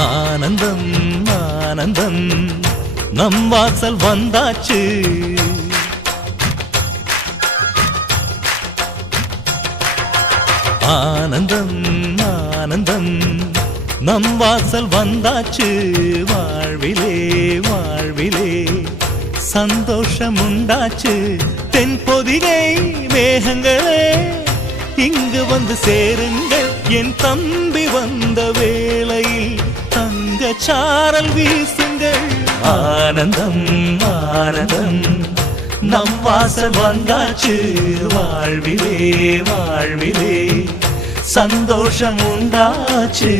ஆனந்தம் ஆனந்தம் நம் வாசல் வந்தாச்சு. ஆனந்தம் ஆனந்தம் நம் வாசல் வந்தாச்சு. வாழ்விலே வாழ்விலே சந்தோஷம் உண்டாச்சு. தென்பொதிகை மேகங்களே இங்கு வந்து சேருங்கள். என் தம்பி வந்த வேளையில் தங்க சாரல் வீசுங்கள். ஆனந்தம் ஆனந்தம் நம் வாசல் வந்தாச்சு. வாழ்விலே வாழ்விலே சந்தோஷம் உண்டாச்சு.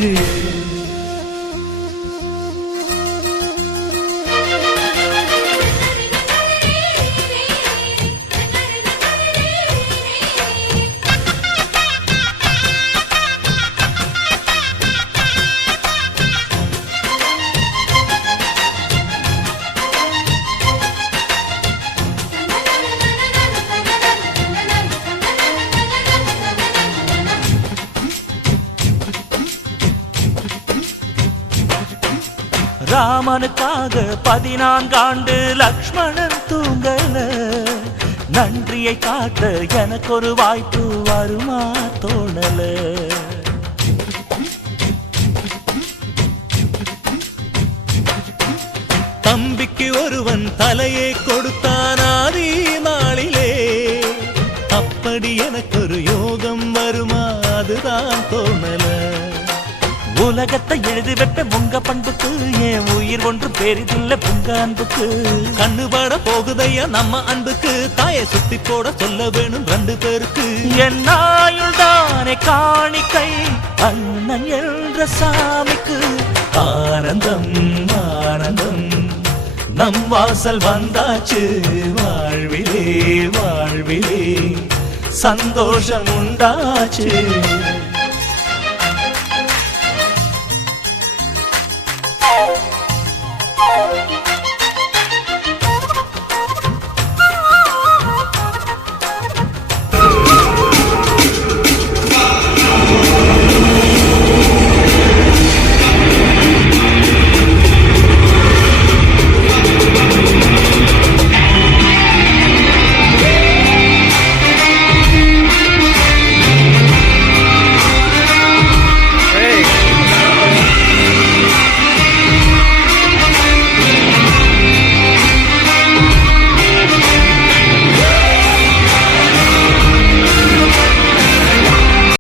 ராமனுக்காக 14 ஆண்டு லக்ஷ்மணன் தூங்கல. நன்றியை காட்ட எனக்கு ஒரு வாய்ப்பு வருமா தோணல. தம்பிக்கு ஒருவன் தலையை கொடுத்தான் ஆதி நாளிலே. அப்படி எனக்கு ஒரு யோகம் வருமா அதுதான் தோணல. உலகத்தை எழுதி வைப்ப உங்க பண்புக்கு என் உயிர் ஒன்று பெரிதில்லை உங்க அன்புக்கு. கண்ணுபட போகுதையா நம்ம அன்புக்கு. தாயை சுத்தி போட சொல்ல வேணும் 2 பேருக்கு. என் ஆயுள் தானே காணிக்கை அண்ணன் என்ற சாமிக்கு. ஆனந்தம் ஆனந்தம் நம் வாசல் வந்தாச்சு. வாழ்விலே வாழ்விலே சந்தோஷம் உண்டாச்சு.